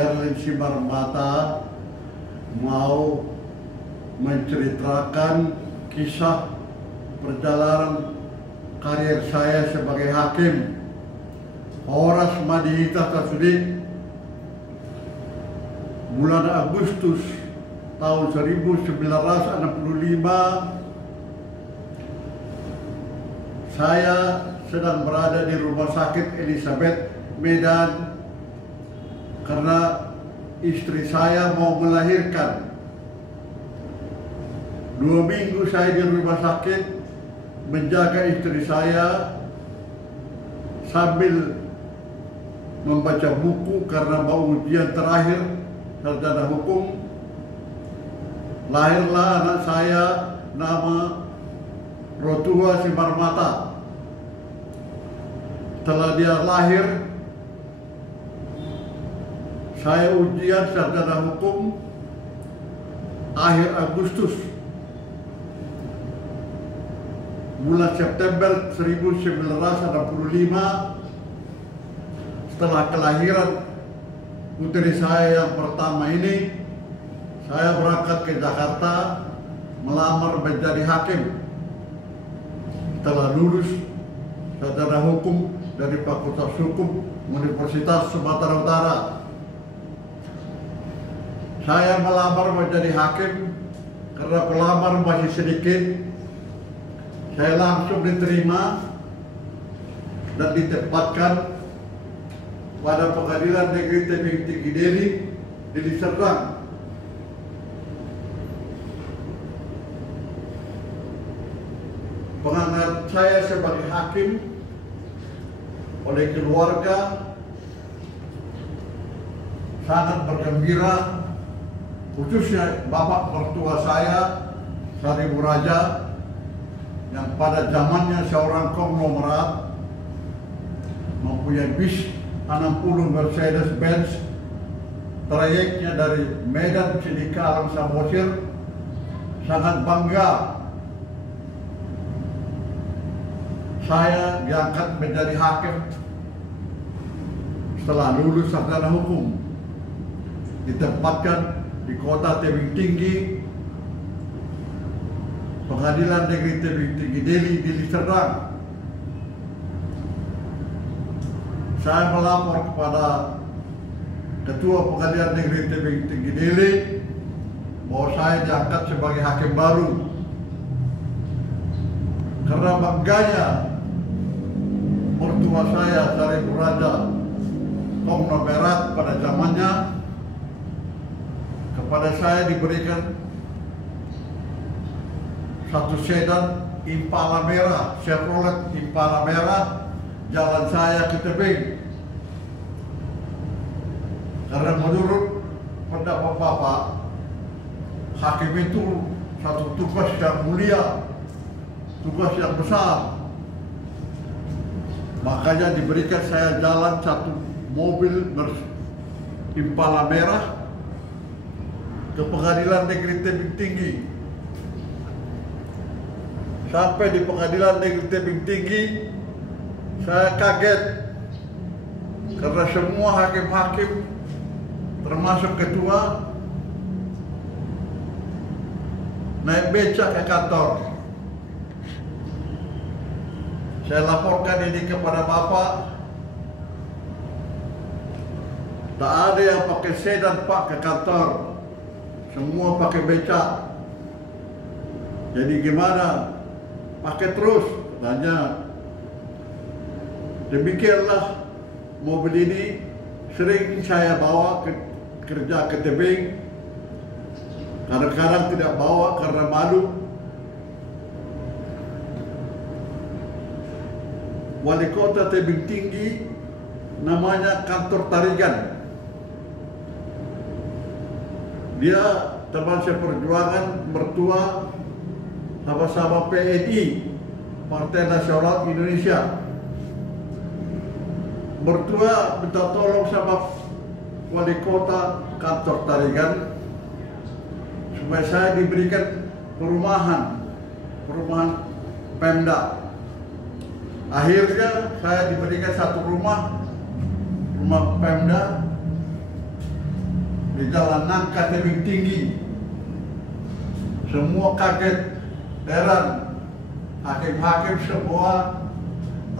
Herlin Simarmata mau menceritakan kisah perjalanan karir saya sebagai hakim Horas Madihita Tasudi bulan Agustus tahun 1965. Saya sedang berada di Rumah Sakit Elizabeth Medan karena istri saya mau melahirkan. 2 minggu saya di rumah sakit menjaga istri saya sambil membaca buku karena mau ujian terakhir sarjana hukum. Lahirlah anak saya, nama Rotua Simarmata. Setelah dia lahir, saya ujian sarjana hukum akhir Agustus. Bulan September 1965, setelah kelahiran putri saya yang pertama ini, saya berangkat ke Jakarta melamar menjadi hakim. Setelah lulus sarjana hukum dari Fakultas Hukum Universitas Sumatera Utara, saya melamar menjadi hakim karena pelamar masih sedikit. Saya langsung diterima dan ditempatkan pada Pengadilan Negeri Tebing Tinggi Deli Serdang. Pengangkatan saya sebagai hakim oleh keluarga sangat bergembira, khususnya bapak mertua saya, Saribu Raja, yang pada zamannya seorang konglomerat, mempunyai bis 60 Mercedes-Benz, trayeknya dari Medan Sidika Alam Samosir. Sangat bangga saya diangkat menjadi hakim setelah lulus sarjana hukum, ditempatkan di kota Tebing Tinggi, Pengadilan Negeri Tebing Tinggi Deli Serdang. Saya melapor kepada Ketua Pengadilan Negeri Tebing Tinggi Deli bahwa saya diangkat sebagai hakim baru. Karena bangganya mertua saya, Saribu Raja konglomerat pada zamannya, kepada saya diberikan satu sedan Impala merah, Chevrolet Impala merah, jalan saya ke tebing. Karena menurut pendapat Bapak, hakim itu satu tugas yang mulia, tugas yang besar. Makanya diberikan saya jalan satu mobil Impala merah ke Pengadilan Negeri Tebing Tinggi. Sampai di Pengadilan Negeri Tebing Tinggi, saya kaget karena semua hakim-hakim termasuk ketua naik becak ke kantor. Saya laporkan ini kepada Bapak. Tak ada yang pakai sedan Pak ke kantor, semua pakai becak. Jadi gimana? Pakai terus, katanya. Demikianlah mobil ini sering saya bawa kerja ke tebing. Kadang-kadang tidak bawa karena malu. Wali Kota Tebing Tinggi namanya Kantor Tarigan. Dia teman seperjuangan, mertua, sama-sama PNI, Partai Nasional Indonesia. Mertua minta tolong sama Wali Kota Kantor Tarigan supaya saya diberikan perumahan Pemda. Akhirnya saya diberikan satu rumah Pemda di Jalan Nangka Tebing Tinggi. Semua kaget, heran, hakim-hakim semua,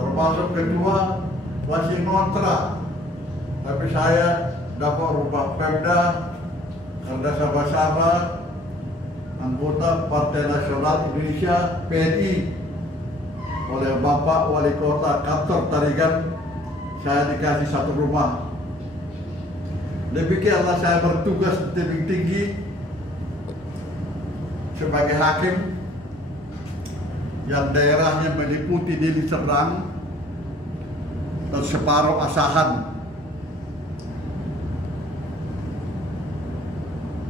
termasuk ketua, masih ngontrak. Tapi saya dapat rumah Pemda karena sama-sama anggota Partai Nasional Indonesia PNI oleh Bapak Wali Kota Kantor Tarigan. Saya dikasih satu rumah. Demikianlah saya bertugas di Tebing Tinggi sebagai hakim yang daerahnya meliputi Deli Serdang dan separuh Asahan.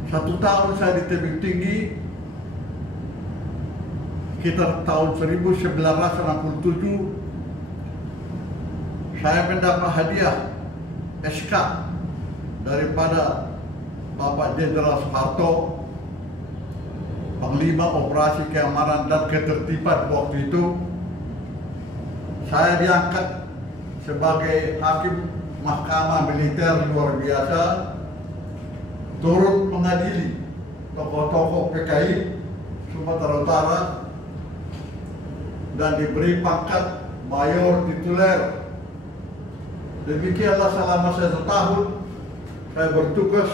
1 tahun saya di Tebing Tinggi, sekitar tahun 1967, saya mendapat hadiah SK daripada Bapak Jenderal Soeharto, Panglima Operasi Keamanan dan Ketertiban waktu itu. Saya diangkat sebagai hakim Mahkamah Militer luar biasa, turut mengadili tokoh-tokoh PKI Sumatera Utara dan diberi pangkat mayor tituler. Demikianlah selama 1 tahun saya bertugas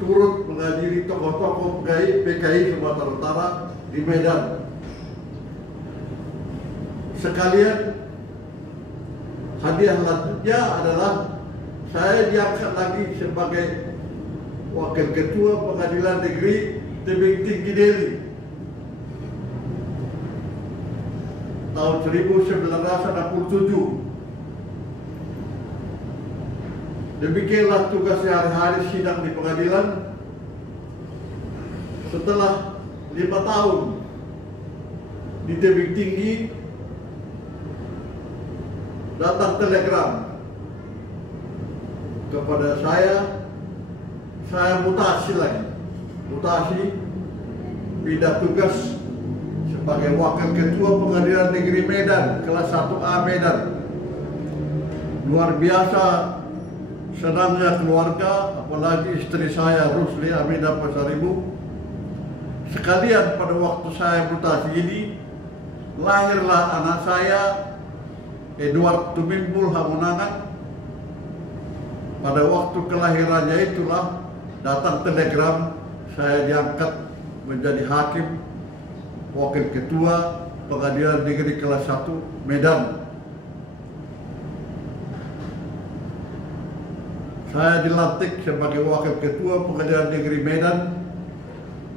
turut menghadiri tokoh-tokoh PKI Sumatera Utara di Medan. Sekalian hadiah lanjutnya adalah saya diangkat lagi sebagai Wakil Ketua Pengadilan Negeri Tebing Tinggi Deli tahun 1967. Demikianlah tugas sehari-hari sidang di pengadilan. Setelah 5 tahun di Tebing Tinggi, datang telegram kepada saya mutasi lagi, pindah tugas sebagai Wakil Ketua Pengadilan Negeri Medan, kelas 1A Medan. Luar biasa senangnya keluarga, apalagi istri saya Rusli Aminah Pasaribu. Sekalian pada waktu saya mutasi ini, lahirlah anak saya Edward Tumimbul Hamunangan. Pada waktu kelahirannya itulah datang telegram saya diangkat menjadi hakim Wakil Ketua Pengadilan Negeri kelas 1 Medan. Saya dilantik sebagai Wakil Ketua Pengadilan Negeri Medan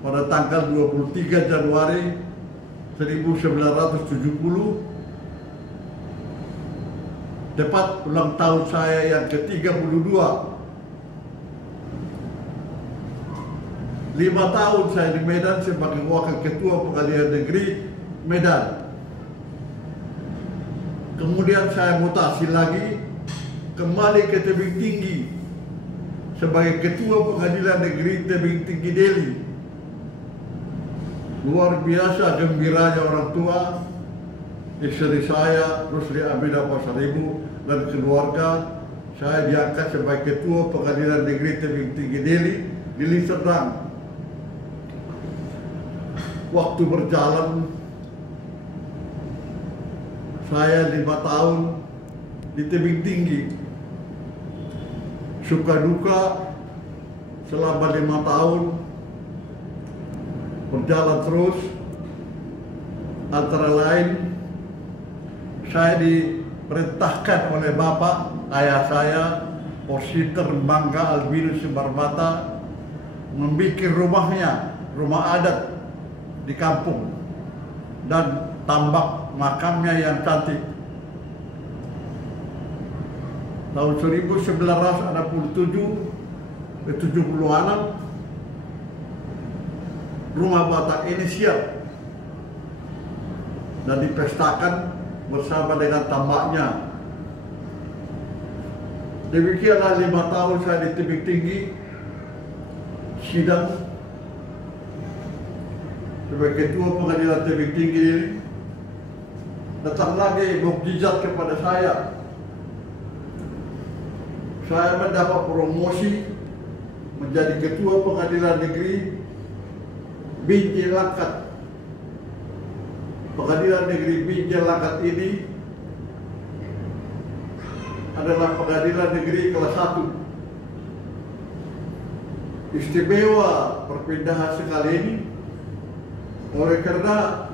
pada tanggal 23 Januari 1970, tepat ulang tahun saya yang ke-32. 5 tahun saya di Medan sebagai Wakil Ketua Pengadilan Negeri Medan. Kemudian saya mutasi lagi kembali ke Tebing Tinggi sebagai Ketua Pengadilan Negeri Tebing Tinggi Deli. Luar biasa gembiranya orang tua, istri saya Rusli Aminah Pasaribu dan keluarga. Saya diangkat sebagai Ketua Pengadilan Negeri Tebing Tinggi Deli Serdang. Waktu berjalan, saya 5 tahun di Tebing Tinggi. Suka duka selama 5 tahun berjalan terus. Antara lain, saya diperintahkan oleh bapak ayah saya, Positer Mangga Albinus Sembarbata, membuat rumahnya, rumah adat di kampung dan tambak makamnya yang cantik. Tahun 1967 ke 76, rumah Batak ini siap dan dipestakan bersama dengan tambaknya. Demikianlah 5 tahun saya di Tebing Tinggi, sidang sebagai Ketua Pengadilan Tebing Tinggi ini. Datang lagi mukjizat kepada saya. Saya mendapat promosi menjadi Ketua Pengadilan Negeri Binjai Langkat. Pengadilan Negeri Binjai Langkat ini adalah pengadilan negeri kelas 1. Istimewa perpindahan sekali ini oleh karena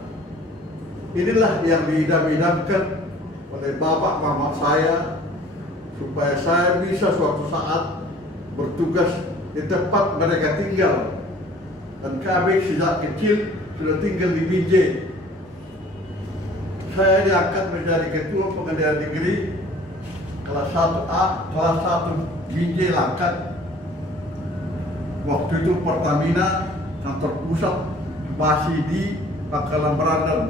inilah yang diidam-idamkan oleh bapak mama saya, supaya saya bisa suatu saat bertugas di tempat mereka tinggal. Dan kami sejak kecil sudah tinggal di Binjai. Saya diangkat menjadi Ketua Pengadilan Negeri kelas 1A, kelas 1 Binjai Langkat. Waktu itu Pertamina kantor pusat masih di Pangkalan Berandan.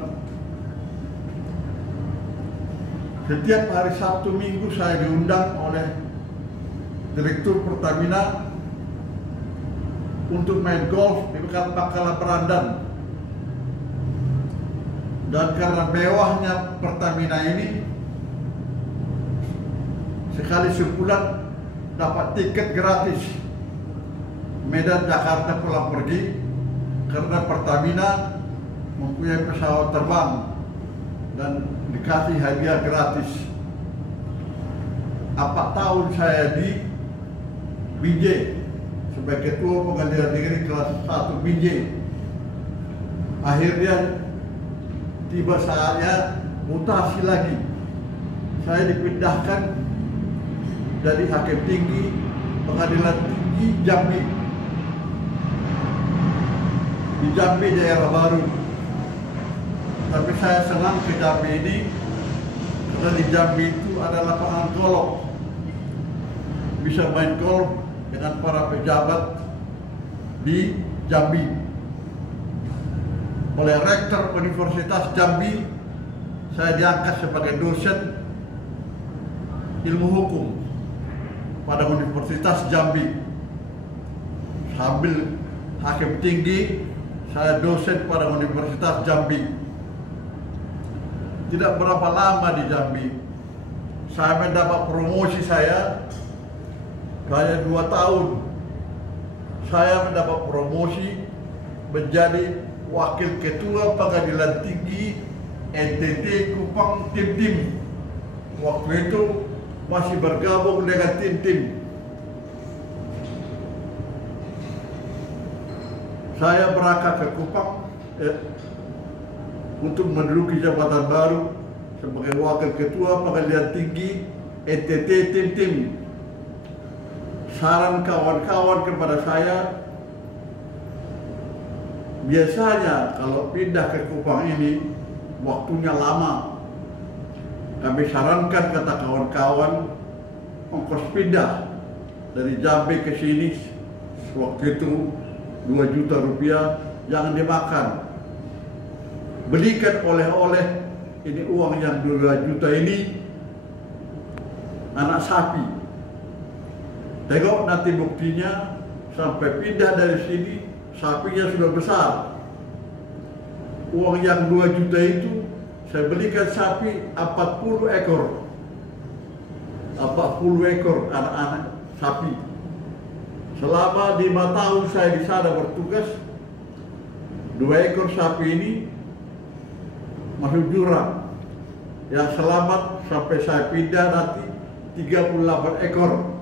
Setiap hari Sabtu Minggu saya diundang oleh Direktur Pertamina untuk main golf di Pangkalan Berandan. Dan karena mewahnya Pertamina ini, sekali sebulan dapat tiket gratis Medan Jakarta pulang pergi, karena Pertamina mempunyai pesawat terbang dan dikasih hadiah gratis. 4 tahun saya di Binjai sebagai Ketua Pengadilan Negeri kelas 1 Binjai. Akhirnya tiba saatnya mutasi lagi. Saya dipindahkan jadi Hakim Tinggi Pengadilan Tinggi Jambi, di Jambi daerah baru. Tapi saya senang ke Jambi ini karena di Jambi itu ada lapangan golf, bisa main golf dengan para pejabat di Jambi. Oleh Rektor Universitas Jambi, saya diangkat sebagai dosen ilmu hukum pada Universitas Jambi. Sambil Hakim Tinggi, saya dosen pada Universitas Jambi. Tidak berapa lama di Jambi, saya mendapat promosi saya hanya 2 tahun. Saya mendapat promosi menjadi Wakil Ketua Pengadilan Tinggi NTT Kupang Tim-Tim. Waktu itu masih bergabung dengan tim-tim. Saya berangkat ke Kupang untuk menduduki jabatan baru sebagai Wakil Ketua Pengadilan Tinggi NTT Tim-Tim. Saran kawan-kawan kepada saya, biasanya kalau pindah ke Kupang ini waktunya lama. Kami sarankan, kata kawan-kawan, ongkos pindah dari Jambi ke sini waktu itu 2 juta rupiah, jangan dimakan. Belikan oleh-oleh, ini uang yang 2 juta ini anak sapi. Tengok nanti buktinya, sampai pindah dari sini sapinya sudah besar. Uang yang 2 juta itu saya belikan sapi 40 ekor. 40 ekor anak-anak sapi. Selama 5 tahun saya di sana bertugas, 2 ekor sapi ini masuk jurang. Yang selamat sampai saya pindah nanti 38 ekor.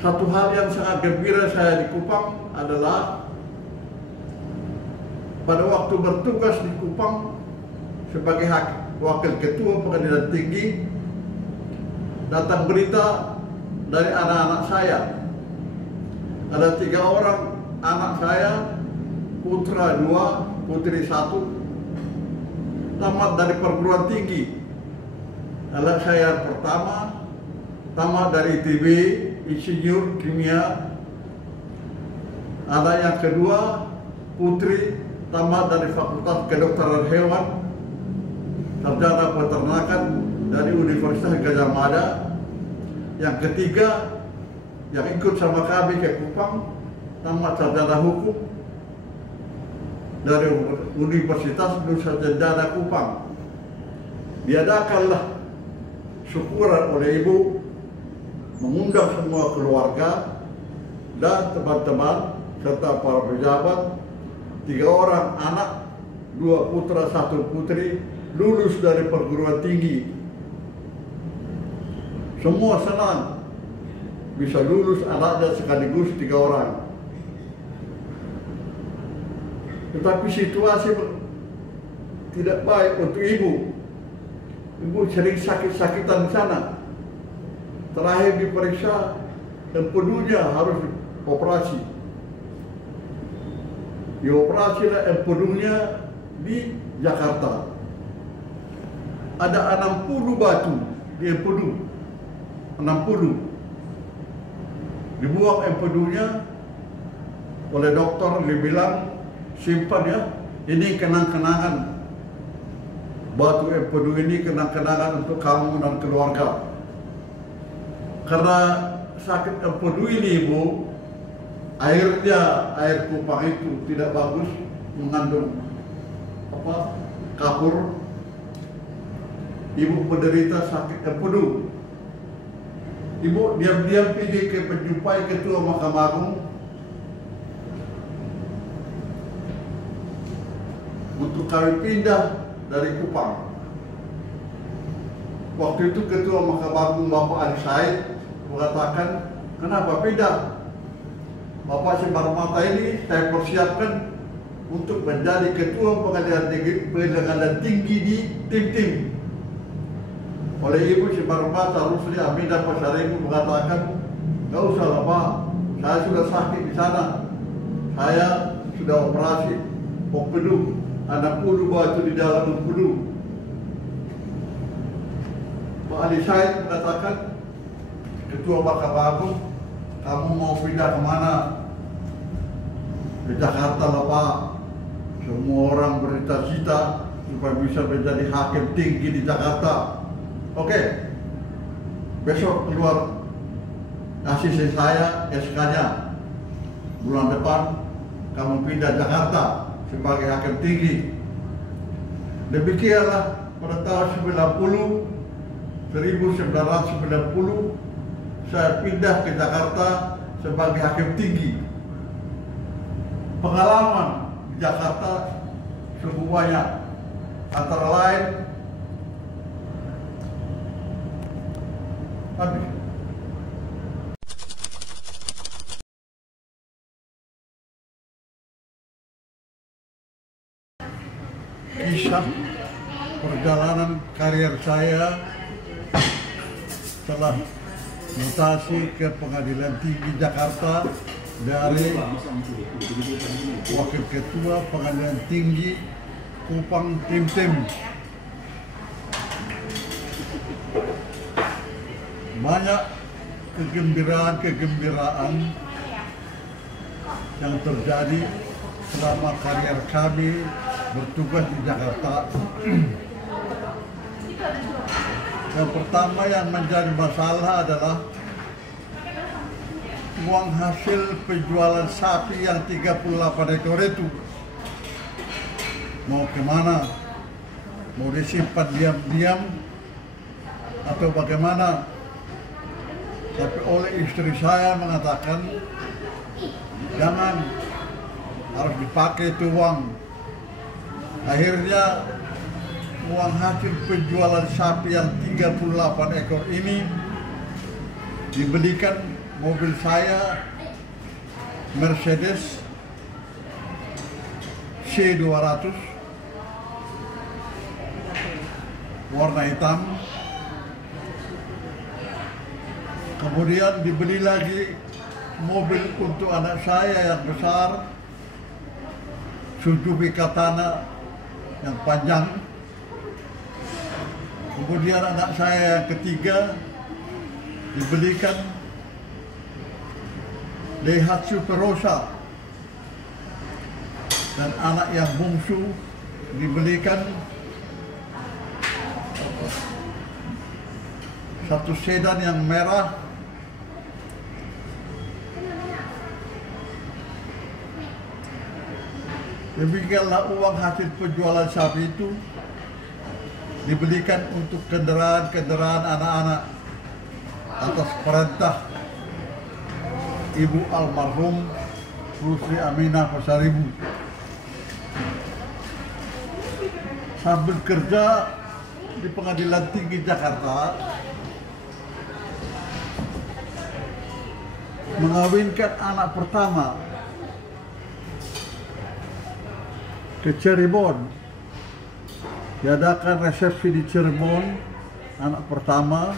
Satu hal yang sangat gembira saya di Kupang adalah pada waktu bertugas di Kupang sebagai Wakil Ketua Pengadilan Tinggi, datang berita dari anak-anak saya. Ada 3 orang anak saya, putra 2, putri 1, tamat dari perguruan tinggi. Anak saya yang pertama tamat dari ITB, insinyur kimia. Anak yang kedua, putri, tamat dari Fakultas Kedokteran Hewan, sarjana peternakan dari Universitas Gadjah Mada. Yang ketiga, yang ikut sama kami ke Kupang, tamat sarjana hukum dari Universitas Nusa Tenggara Kupang. Diadakanlah syukuran oleh ibu, mengundang semua keluarga dan teman-teman serta para pejabat, 3 orang anak, 2 putra 1 putri lulus dari perguruan tinggi. Semua senang bisa lulus anaknya sekaligus 3 orang. Tetapi situasi tidak baik untuk ibu. Ibu sering sakit-sakitan di sana. Terakhir diperiksa, empedunya harus operasi. Dioperasilah empedunya di Jakarta. Ada 60 batu di empedu. 60. Dibuang empedunya oleh dokter, dia bilang simpan ya, ini kenang-kenangan. Batu empedu ini kenang-kenangan untuk kamu dan keluarga. Karena sakit empedu ini ibu, airnya, air Kupang itu tidak bagus, mengandung kapur. Ibu menderita sakit empedu. Ibu diam-diam pergi ke menjumpai Ketua Mahkamah Agung untuk kami pindah dari Kupang. Waktu itu Ketua Mahkamah Agung Bapak Ali Said mengatakan, kenapa pindah? Bapak Simarmata ini saya persiapkan untuk menjadi Ketua Pengadilan Tinggi di Tim-Tim. Oleh Ibu Simarmata Rusli Aminah Pasaribu mengatakan, nggak usah lah Pak, saya sudah sakit di sana, saya sudah operasi empedu, ada 60 batu di dalam empedu. Pak Ali Said mengatakan, Ketua Mahkamah Agung, kamu mau pindah kemana? Ke Jakarta lah Pak. Semua orang bercita-cita supaya bisa menjadi hakim tinggi di Jakarta. Oke, besok keluar asisten saya SK-nya. Bulan depan kamu pindah Jakarta sebagai hakim tinggi. Demikianlah pada tahun 1990 saya pindah ke Jakarta sebagai hakim tinggi. Pengalaman di Jakarta cukup banyak, antara lain kisah perjalanan karier saya setelah mutasi ke Pengadilan Tinggi Jakarta dari Wakil Ketua Pengadilan Tinggi Kupang Tim-Tim. Banyak kegembiraan yang terjadi selama karier kami bertugas di Jakarta. Yang pertama yang menjadi masalah adalah uang hasil penjualan sapi yang 38 ekor itu mau kemana? Mau disimpan diam-diam atau bagaimana? Tapi oleh istri saya mengatakan jangan, harus dipakai itu uang. Akhirnya uang hasil penjualan sapi yang 38 ekor ini dibelikan mobil saya Mercedes C200 warna hitam. Kemudian dibeli lagi mobil untuk anak saya yang besar, Suzuki Katana yang panjang. Kemudian anak saya yang ketiga dibelikan Daihatsu Perosa, dan anak yang bungsu dibelikan satu sedan yang merah. Demikianlah uang hasil penjualan sapi itu dibelikan untuk kendaraan-kendaraan anak-anak atas perintah Ibu almarhum Rusli Aminah Pasaribu. Sambil kerja di Pengadilan Tinggi Jakarta, mengawinkan anak pertama ke Cirebon, diadakan resepsi di Cirebon, anak pertama,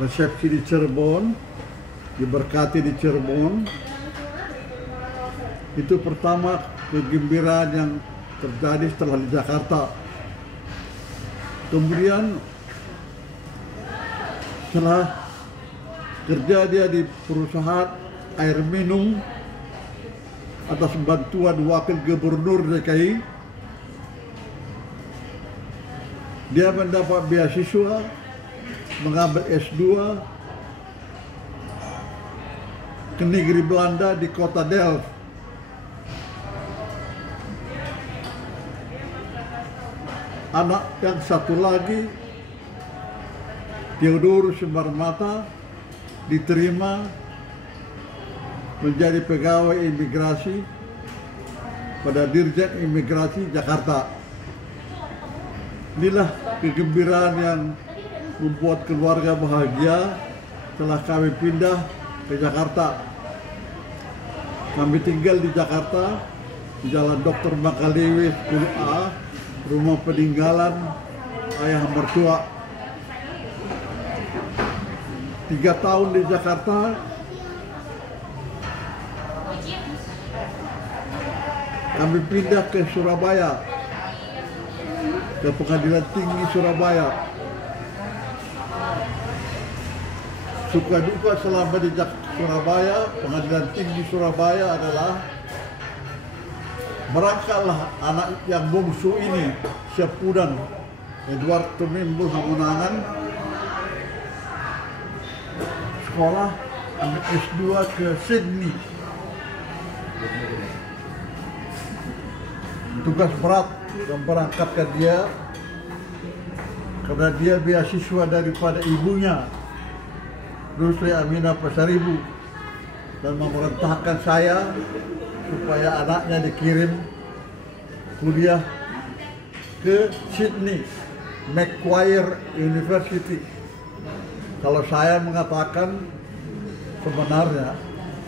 resepsi di Cirebon, diberkati di Cirebon. Itu pertama kegembiraan yang terjadi setelah di Jakarta. Kemudian setelah kerja dia di perusahaan air minum atas bantuan Wakil Gubernur DKI, dia mendapat beasiswa mengambil S2 ke negeri Belanda di kota Delft. Anak yang satu lagi, Theodorus Sumarmata, diterima menjadi pegawai imigrasi pada Dirjen Imigrasi Jakarta. Inilah kegembiraan yang membuat keluarga bahagia setelah kami pindah ke Jakarta. Kami tinggal di Jakarta, di Jalan Dr. Makaliwis 10A, rumah peninggalan ayah mertua. 3 tahun di Jakarta, kami pindah ke Surabaya, ke Pengadilan Tinggi Surabaya. Suka duka selama di Surabaya, Pengadilan Tinggi Surabaya adalah berangkatlah anak yang bungsu ini, Sepudan Edward Tumimbul Hamunangan, sekolah ambil S2 ke Sydney. Tugas berat memberangkatkan dia karena dia beasiswa daripada ibunya, Rusli Aminah Pasaribu, dan memerintahkan saya supaya anaknya dikirim kuliah ke Sydney Macquarie University. Kalau saya mengatakan sebenarnya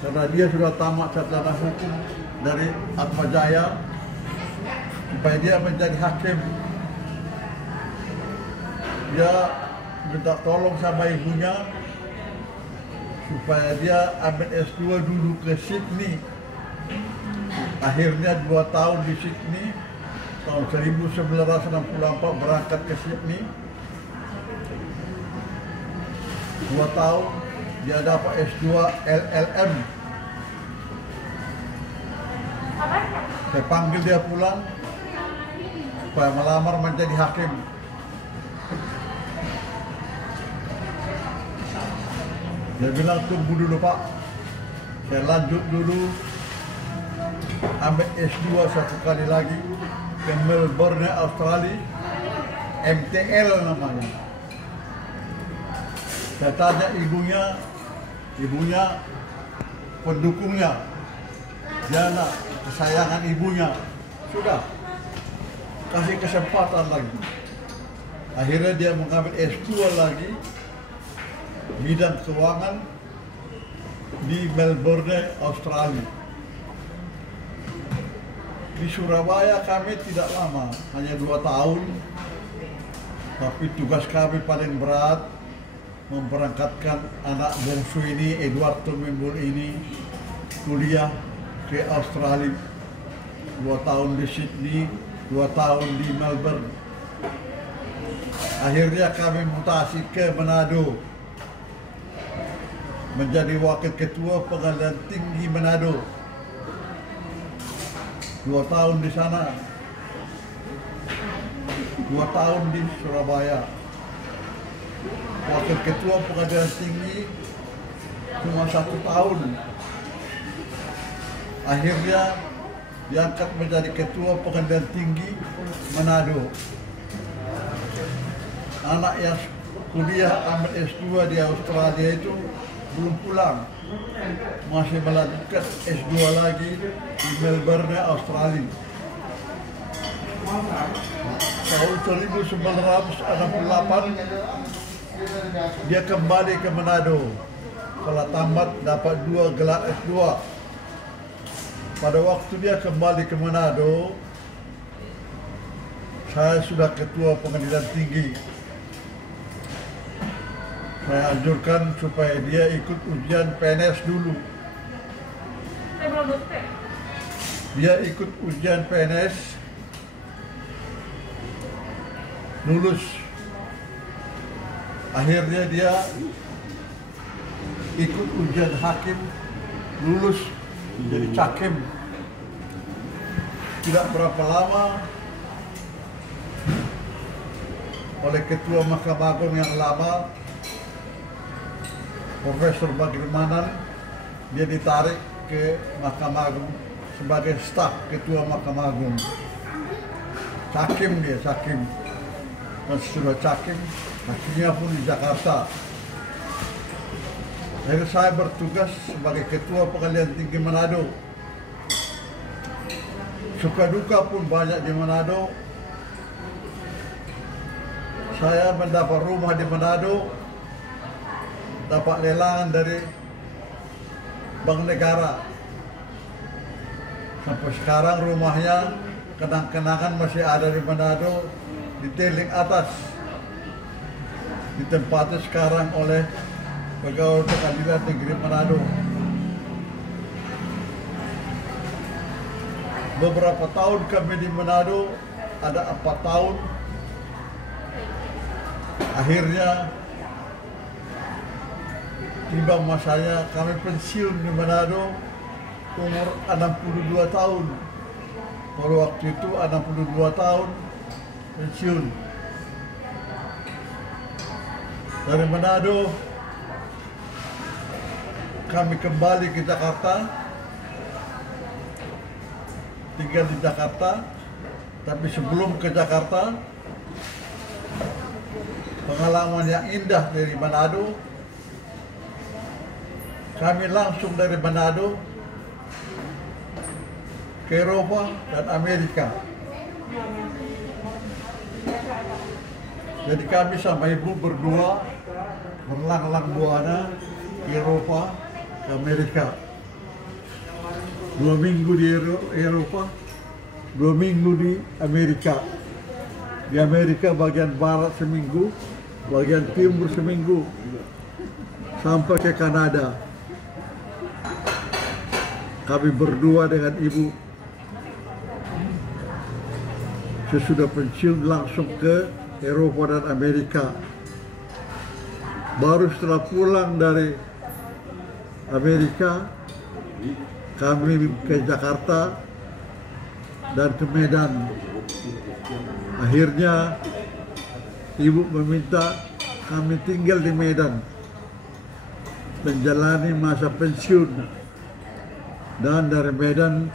karena dia sudah tamat sarjana hukum dari Atmajaya, supaya dia menjadi hakim. Dia minta tolong sama ibunya supaya dia ambil S2 dulu ke Sydney. Akhirnya 2 tahun di Sydney, tahun 1964 berangkat ke Sydney. 2 tahun dia dapat S2 LLM. Saya panggil dia pulang supaya melamar menjadi hakim. Dia bilang, tunggu dulu Pak, saya lanjut dulu, ambil S2 satu kali lagi ke Melbourne, Australia, MTL namanya. Saya tanya ibunya pendukungnya, dia anak kesayangan ibunya, sudah kasih kesempatan lagi. Akhirnya dia mengambil S2 lagi bidang keuangan di Melbourne, Australia. Di Surabaya kami tidak lama, hanya 2 tahun, tapi tugas kami paling berat memberangkatkan anak bungsu ini, Edward Tumimbul ini, kuliah ke Australia. 2 tahun di Sydney, 2 tahun di Melbourne. Akhirnya kami mutasi ke Manado, menjadi wakil ketua Pengadilan Tinggi Manado. 2 tahun di sana, 2 tahun di Surabaya. Wakil ketua Pengadilan Tinggi cuma 1 tahun. Akhirnya diangkat menjadi ketua Pengadilan Tinggi Manado. Anak yang kuliah ambil S2 di Australia itu belum pulang, masih melanjutkan S2 lagi di Melbourne, Australia. Tahun 1968 dia kembali ke Manado. Setelah tamat dapat 2 gelar S2. Pada waktu dia kembali ke Manado, saya sudah ketua pengadilan tinggi. Saya anjurkan supaya dia ikut ujian PNS dulu. Dia ikut ujian PNS, lulus. Akhirnya dia ikut ujian hakim, lulus jadi hakim. Tidak berapa lama, oleh ketua Mahkamah Agung yang lama, Profesor Bagrimanan, dia ditarik ke Mahkamah Agung sebagai staf ketua Mahkamah Agung. Hakim dia, hakim. Dan sudah hakim, hakimnya pun di Jakarta. Jadi saya bertugas sebagai ketua pengadilan tinggi Manado. Suka duka pun banyak di Manado. Saya mendapat rumah di Manado, dapat lelangan dari Bank Negara. Sampai sekarang rumahnya kenang-kenangan masih ada di Manado, di Teling Atas. Ditempati sekarang oleh Pegawai Pengadilan Negeri Manado. Beberapa tahun kami di Manado, ada 4 tahun. Akhirnya tiba masanya kami pensiun di Manado umur 62 tahun. Pada waktu itu 62 tahun pensiun. Dari Manado kami kembali ke Jakarta, tinggal di Jakarta. Tapi sebelum ke Jakarta, pengalaman yang indah dari Manado, kami langsung dari Manado ke Eropa dan Amerika. Jadi kami sama ibu berdua berlang-lang buana ke Eropa, ke Amerika. 2 minggu di Eropa, 2 minggu di Amerika. Di Amerika bagian barat seminggu, bagian timur seminggu, sampai ke Kanada. Kami berdua dengan ibu sesudah pensiun langsung ke Eropa dan Amerika. Baru setelah pulang dari Amerika, kami ke Jakarta dan ke Medan. Akhirnya ibu meminta kami tinggal di Medan, menjalani masa pensiun. Dan dari Medan,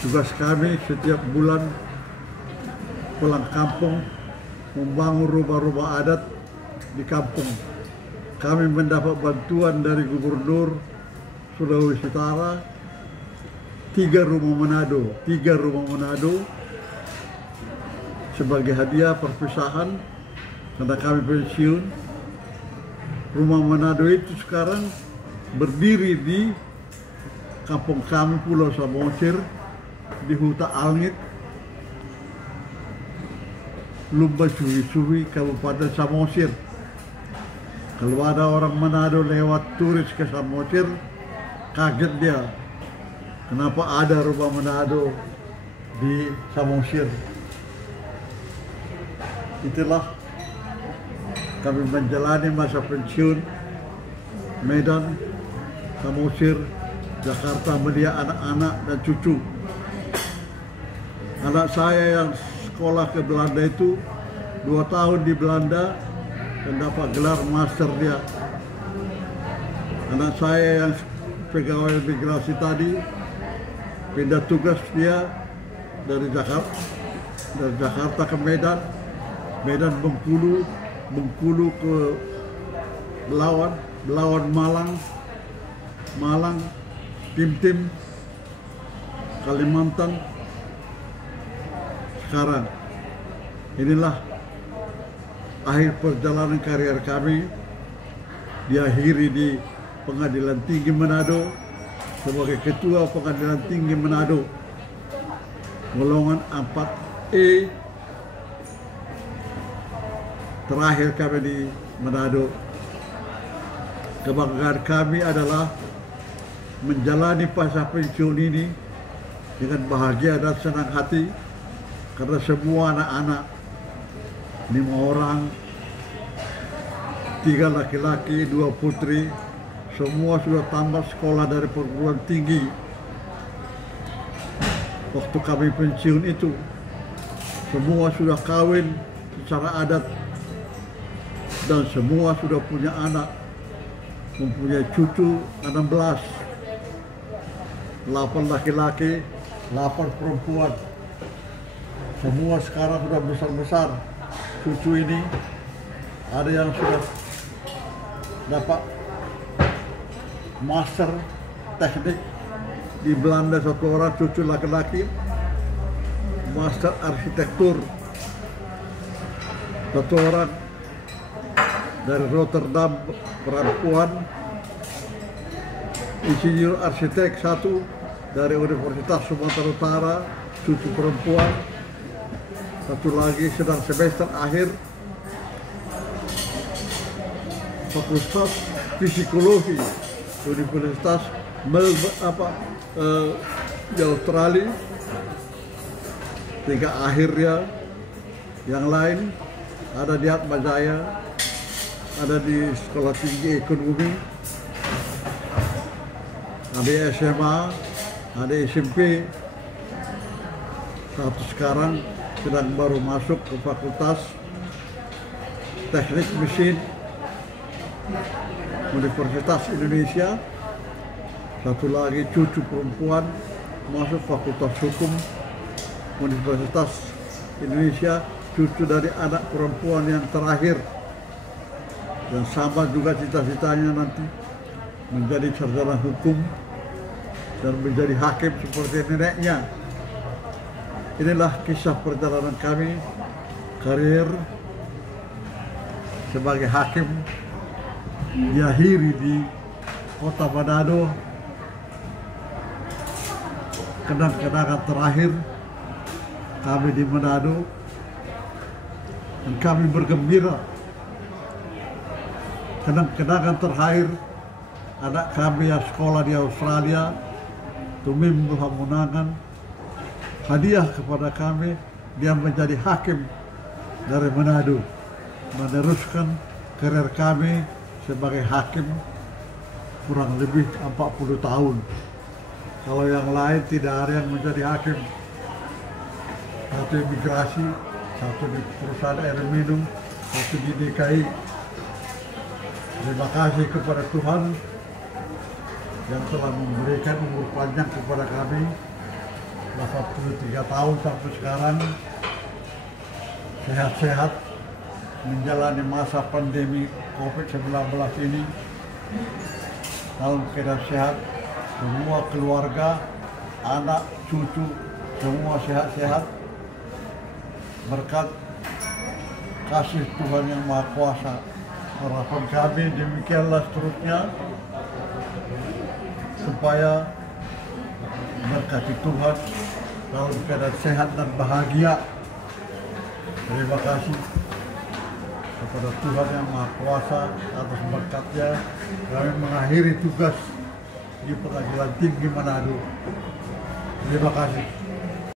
tugas kami setiap bulan pulang kampung, membangun rumah-rumah adat di kampung. Kami mendapat bantuan dari Gubernur Sulawesi Utara, 3 rumah Manado sebagai hadiah perpisahan karena kami pensiun. Rumah Manado itu sekarang berdiri di kampung kami, Pulau Samosir, di Huta Alngit, Lumba Suwi-Suwi, Kabupaten Samosir. Kalau ada orang Manado lewat turis ke Samosir, kaget dia, kenapa ada rumah Manado di Samosir. Itulah kami menjalani masa pensiun Medan, Samosir, Jakarta, melihat anak-anak dan cucu. Anak saya yang sekolah ke Belanda itu 2 tahun di Belanda dan dapat gelar master dia. Anak saya yang pegawai imigrasi tadi pindah tugas dia dari Jakarta ke Medan, Bengkulu, Bengkulu ke Belawan Malang, Tim, Kalimantan. Sekarang inilah akhir perjalanan karier kami, diakhiri di Pengadilan Tinggi Manado sebagai Ketua Pengadilan Tinggi Manado golongan 4E. Terakhir kami di Manado. Kebanggaan kami adalah menjalani masa pensiun ini dengan bahagia dan senang hati karena semua anak-anak 5 orang, 3 laki-laki, 2 putri, semua sudah tamat sekolah dari perguruan tinggi. Waktu kami pensiun itu, semua sudah kawin secara adat dan semua sudah punya anak, mempunyai cucu 16, 8 laki-laki, 8 perempuan. Semua sekarang sudah besar-besar. Cucu ini ada yang sudah dapat master teknik di Belanda, 1 orang cucu laki-laki, master arsitektur 1 orang dari Rotterdam perempuan, insinyur arsitek 1 dari Universitas Sumatera Utara cucu perempuan, 1 lagi sedang semester akhir Fakultas Psikologi Universitas Melbourne di Australia. 3 akhirnya yang lain ada di Atmajaya, ada di Sekolah Tinggi Ekonomi, ada SMA, ada SMP. 1 sekarang sedang baru masuk ke Fakultas Teknik Mesin Universitas Indonesia. 1 lagi cucu perempuan masuk Fakultas Hukum Universitas Indonesia, cucu dari anak perempuan yang terakhir, dan sama juga cita-citanya nanti menjadi sarjana hukum dan menjadi hakim seperti neneknya. Inilah kisah perjalanan kami, karier sebagai hakim diakhiri di Kota Manado. Kenang-kenangan terakhir kami di Manado, dan kami bergembira. Kenang-kenangan terakhir anak kami yang sekolah di Australia, Tumim Hamunangan, hadiah kepada kami, dia menjadi hakim dari Manado, meneruskan karir kami sebagai hakim kurang lebih 40 tahun. Kalau yang lain tidak ada yang menjadi hakim. 1 imigrasi, 1 di perusahaan air minum, 1 di DKI. Terima kasih kepada Tuhan yang telah memberikan umur panjang kepada kami, 83 tahun sampai sekarang, sehat-sehat menjalani masa pandemi COVID-19 ini dalam keadaan sehat. Semua keluarga, anak, cucu, semua sehat-sehat berkat kasih Tuhan yang Maha Kuasa. Harapan kami demikianlah seterusnya, supaya berkati Tuhan dalam keadaan sehat dan bahagia. Terima kasih kepada Tuhan yang Maha Kuasa atas berkatnya kami mengakhiri tugas di Pengadilan Tinggi Manado. Terima kasih.